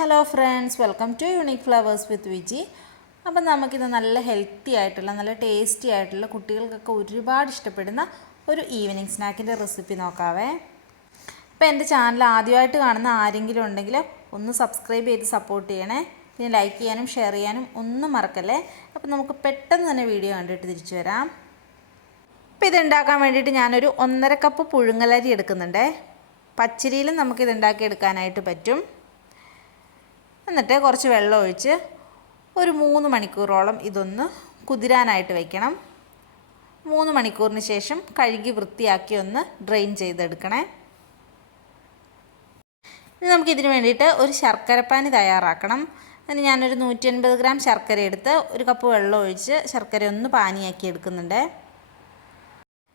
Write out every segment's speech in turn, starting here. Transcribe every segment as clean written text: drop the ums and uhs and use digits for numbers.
Hello friends, welcome to unique flowers with Viji. അപ്പം നമുക്കിത് നല്ല ഹെൽത്തി ആയിട്ടുള്ള നല്ല ടേസ്റ്റി ആയിട്ടുള്ള കുട്ടികൾക്കൊക്കെ ഒരുപാട് ഇഷ്ടപ്പെടുന്ന ഒരു ഈവനിങ് സ്നാക്കിൻ്റെ റെസിപ്പി നോക്കാവേ. അപ്പോൾ എൻ്റെ ചാനൽ ആദ്യമായിട്ട് കാണുന്ന ആരെങ്കിലും ഉണ്ടെങ്കിൽ ഒന്ന് സബ്സ്ക്രൈബ് ചെയ്ത് സപ്പോർട്ട് ചെയ്യണേ. പിന്നെ ലൈക്ക് ചെയ്യാനും ഷെയർ ചെയ്യാനും ഒന്നും മറക്കല്ലേ. അപ്പോൾ നമുക്ക് പെട്ടെന്ന് തന്നെ വീഡിയോ കണ്ടിട്ട് തിരിച്ചു വരാം. അപ്പോൾ ഇതുണ്ടാക്കാൻ വേണ്ടിയിട്ട് ഞാനൊരു 1.5 കപ്പ് പുഴുങ്ങലരി എടുക്കുന്നുണ്ട്. പച്ചരിയിലും നമുക്കിത് ഉണ്ടാക്കിയെടുക്കാനായിട്ട് പറ്റും. എന്നിട്ട് കുറച്ച് വെള്ളം ഒഴിച്ച് ഒരു 3 മണിക്കൂറോളം ഇതൊന്ന് കുതിരാനായിട്ട് വയ്ക്കണം. 3 മണിക്കൂറിന് ശേഷം കഴുകി വൃത്തിയാക്കി ഒന്ന് ഡ്രെയിൻ ചെയ്തെടുക്കണേ. ഇനി നമുക്കിതിന് വേണ്ടിയിട്ട് ഒരു ശർക്കരപ്പാനി തയ്യാറാക്കണം. അതിന് ഞാനൊരു 150 ഗ്രാം ശർക്കര എടുത്ത് 1 കപ്പ് വെള്ളം ഒഴിച്ച് ശർക്കര ഒന്ന് പാനിയാക്കി എടുക്കുന്നുണ്ട്.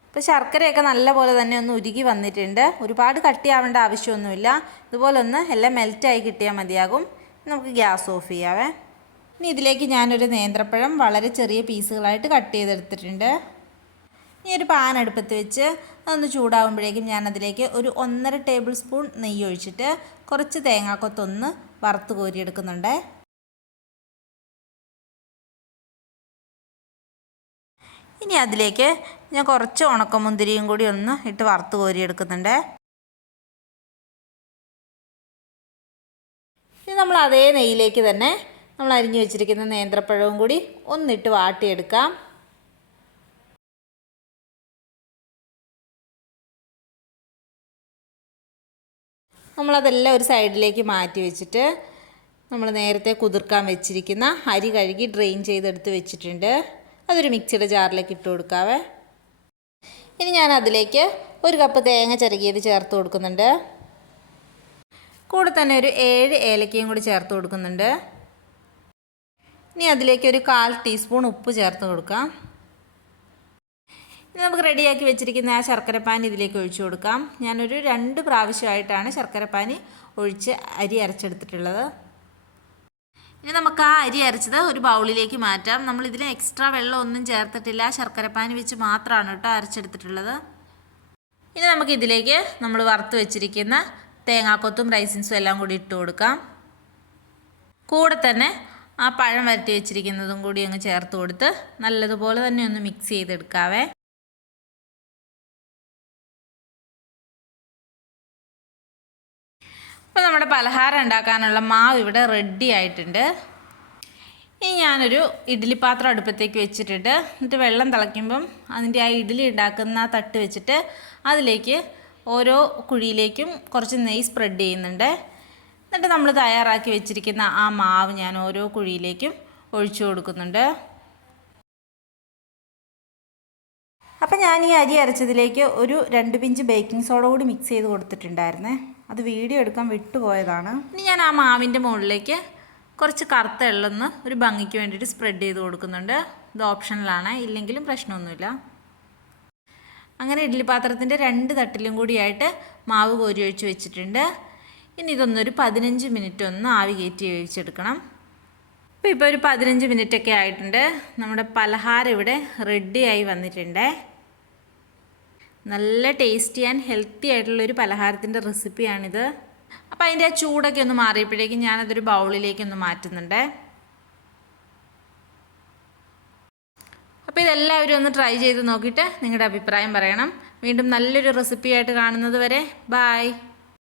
ഇപ്പോൾ ശർക്കരയൊക്കെ നല്ലപോലെ തന്നെ ഒന്ന് ഉരുകി വന്നിട്ടുണ്ട്. ഒരുപാട് കട്ടിയാവേണ്ട ആവശ്യമൊന്നുമില്ല. ഇതുപോലെ ഒന്ന് എല്ലാം മെൽറ്റായി കിട്ടിയാൽ മതിയാകും. നമുക്ക് ഗ്യാസ് ഓഫ് ചെയ്യാവേ. ഇനി ഇതിലേക്ക് ഞാനൊരു നേന്ത്രപ്പഴം വളരെ ചെറിയ പീസുകളായിട്ട് കട്ട് ചെയ്തെടുത്തിട്ടുണ്ട്. ഇനി ഒരു പാൻ അടുപ്പത്ത് വെച്ച് അതൊന്ന് ചൂടാകുമ്പോഴേക്കും ഞാനതിലേക്ക് ഒരു 1.5 ടേബിൾ സ്പൂൺ നെയ്യ് ഒഴിച്ചിട്ട് കുറച്ച് തേങ്ങാക്കൊത്തൊന്ന് വറുത്ത് കോരിയെടുക്കുന്നുണ്ട്. ഇനി അതിലേക്ക് ഞാൻ കുറച്ച് ഉണക്കമുന്തിരിയും കൂടി ഒന്ന് ഇട്ട് വറുത്ത് കോരിയെടുക്കുന്നുണ്ട്. ഇനി നമ്മൾ അതേ നെയ്യിലേക്ക് തന്നെ നമ്മൾ അരിഞ്ഞു വെച്ചിരിക്കുന്ന നേന്ത്രപ്പഴവും കൂടി ഒന്നിട്ട് വാട്ടിയെടുക്കാം. നമ്മളതെല്ലാം ഒരു സൈഡിലേക്ക് മാറ്റി വെച്ചിട്ട് നമ്മൾ നേരത്തെ കുതിർക്കാൻ വെച്ചിരിക്കുന്ന അരി കഴുകി ഡ്രെയിൻ ചെയ്തെടുത്ത് വെച്ചിട്ടുണ്ട്. അതൊരു മിക്സിയുടെ ജാറിലേക്ക് ഇട്ട് കൊടുക്കാവേ. ഇനി ഞാൻ അതിലേക്ക് 1 കപ്പ് തേങ്ങ ചിരകിയത് ചേർത്ത് കൊടുക്കുന്നുണ്ട്. കൂടെ തന്നെ ഒരു 7 ഏലക്കയും കൂടി ചേർത്ത് കൊടുക്കുന്നുണ്ട്. ഇനി അതിലേക്ക് ഒരു 1/4 ടീസ്പൂൺ ഉപ്പ് ചേർത്ത് കൊടുക്കാം. ഇനി നമുക്ക് റെഡിയാക്കി വെച്ചിരിക്കുന്ന ആ ശർക്കരപ്പാനി ഇതിലേക്ക് ഒഴിച്ചു കൊടുക്കാം. ഞാനൊരു 2 പ്രാവശ്യമായിട്ടാണ് ശർക്കരപ്പാനി ഒഴിച്ച് അരി അരച്ചെടുത്തിട്ടുള്ളത്. ഇനി നമുക്ക് ആ അരി അരച്ചത് ഒരു ബൗളിലേക്ക് മാറ്റാം. നമ്മളിതിൽ എക്സ്ട്രാ വെള്ളം ഒന്നും ചേർത്തിട്ടില്ല. ശർക്കരപ്പാനി വെച്ച് മാത്രമാണ് കേട്ടോ അരച്ചെടുത്തിട്ടുള്ളത്. ഇനി നമുക്കിതിലേക്ക് നമ്മൾ വറുത്ത് വെച്ചിരിക്കുന്ന തേങ്ങാക്കൊത്തും റൈസിൻസും എല്ലാം കൂടി ഇട്ട് കൊടുക്കാം. കൂടെ തന്നെ ആ പഴം വരട്ടി വെച്ചിരിക്കുന്നതും കൂടി അങ്ങ് ചേർത്ത് കൊടുത്ത് നല്ലതുപോലെ തന്നെ ഒന്ന് മിക്സ് ചെയ്തെടുക്കാവേ. അപ്പോൾ നമ്മുടെ പലഹാരം ഉണ്ടാക്കാനുള്ള മാവ് ഇവിടെ റെഡി ആയിട്ടുണ്ട്. ഇനി ഞാനൊരു ഇഡ്ഡലി പാത്രം അടുപ്പത്തേക്ക് വെച്ചിട്ടുണ്ട്. എന്നിട്ട് വെള്ളം തിളയ്ക്കുമ്പം അതിൻ്റെ ആ ഇഡ്ഡലി ഉണ്ടാക്കുന്ന ആ തട്ട് വെച്ചിട്ട് അതിലേക്ക് ഓരോ കുഴിയിലേക്കും കുറച്ച് നെയ്യ് സ്പ്രെഡ് ചെയ്യുന്നുണ്ട്. എന്നിട്ട് നമ്മൾ തയ്യാറാക്കി വെച്ചിരിക്കുന്ന ആ മാവ് ഞാൻ ഓരോ കുഴിയിലേക്കും ഒഴിച്ചു കൊടുക്കുന്നുണ്ട്. അപ്പം ഞാൻ ഈ അരി അരച്ചതിലേക്ക് ഒരു 2 പിഞ്ച് ബേക്കിംഗ് സോഡ കൂടി മിക്സ് ചെയ്ത് കൊടുത്തിട്ടുണ്ടായിരുന്നേ. അത് വീഡിയോ എടുക്കാൻ വിട്ടുപോയതാണ്. ഇനി ഞാൻ ആ മാവിൻ്റെ മുകളിലേക്ക് കുറച്ച് കറുത്ത എള്ളൊന്ന് ഒരു ഭംഗിക്ക് വേണ്ടിയിട്ട് സ്പ്രെഡ് ചെയ്ത് കൊടുക്കുന്നുണ്ട്. ഇത് ഓപ്ഷണലാണ്, ഇല്ലെങ്കിലും പ്രശ്നമൊന്നുമില്ല. അങ്ങനെ ഇഡ്ഡലി പാത്രത്തിൻ്റെ 2 തട്ടിലും കൂടിയായിട്ട് മാവ് കോരി ഒഴിച്ച് വെച്ചിട്ടുണ്ട്. ഇനി ഇതൊന്നൊരു 15 മിനിറ്റ് ഒന്ന് ആവി കയറ്റി ഒഴിച്ചെടുക്കണം. ഇപ്പോൾ ഒരു 15 മിനിറ്റൊക്കെ ആയിട്ടുണ്ട്. നമ്മുടെ പലഹാരം ഇവിടെ റെഡിയായി വന്നിട്ടുണ്ട്. നല്ല ടേസ്റ്റി ആൻഡ് ഹെൽത്തി ആയിട്ടുള്ളൊരു പലഹാരത്തിൻ്റെ റെസിപ്പിയാണിത്. അപ്പോൾ അതിൻ്റെ ആ ചൂടൊക്കെ ഒന്ന് മാറിയപ്പോഴേക്കും ഞാനതൊരു ബൗളിലേക്കൊന്ന് മാറ്റുന്നുണ്ട്. അപ്പോൾ ഇതെല്ലാവരും ഒന്ന് ട്രൈ ചെയ്ത് നോക്കിയിട്ട് നിങ്ങളുടെ അഭിപ്രായം പറയണം. വീണ്ടും നല്ലൊരു റെസിപ്പിയായിട്ട് കാണുന്നത് വരെ ബായ്.